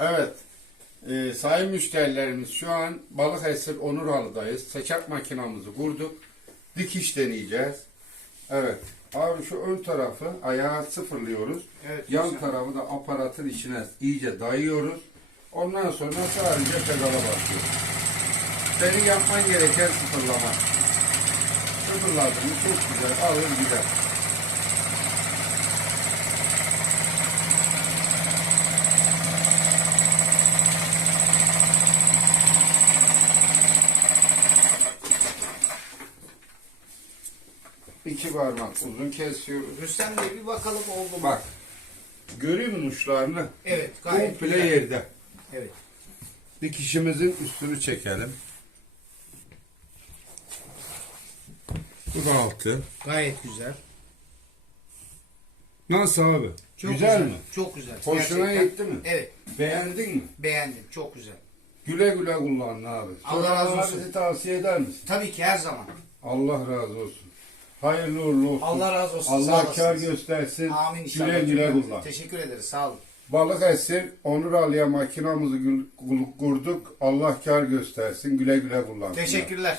Evet. Ee, sayın müşterilerimiz şu an Balıkesir Onurhalı'dayız. Seçak makinamızı kurduk. Dikiş deneyeceğiz. Evet. Abi şu ön tarafı ayağı sıfırlıyoruz. Evet, Yan güzel. tarafı da aparatın içine iyice dayıyoruz. Ondan sonra sadece pedala basıyoruz. Senin yapman gereken sıfırlama. Sıfırladın mı çok güzel alır gider. İki parmak uzun kesiyoruz. Rüstem Bey bir bakalım oldu mu? Bak. Görüyor musun uçlarını? Evet gayet Komple güzel. yerde. Evet. Dikişimizin üstünü çekelim. Bu da altı. Gayet güzel. Nasıl abi? Çok güzel, mi? Çok güzel. Hoşuna Gerçekten. gitti mi? Evet. Beğendin mi? Beğendim. Çok güzel. Güle güle kullan abi. Allah razı olsun. bizi tavsiye eder misin? Tabii ki her zaman. Allah razı olsun. Hayırlı uğurlu olsun. Allah razı olsun. Allah sağ kar olasınız. göstersin. Amin inşallah. Güle güle cümlemize. kullan. Teşekkür ederiz. Sağ olun. Balık esir Onur Ali'ye makinamızı gül- kurduk. Allah kar göstersin. Güle güle kullan. Teşekkürler.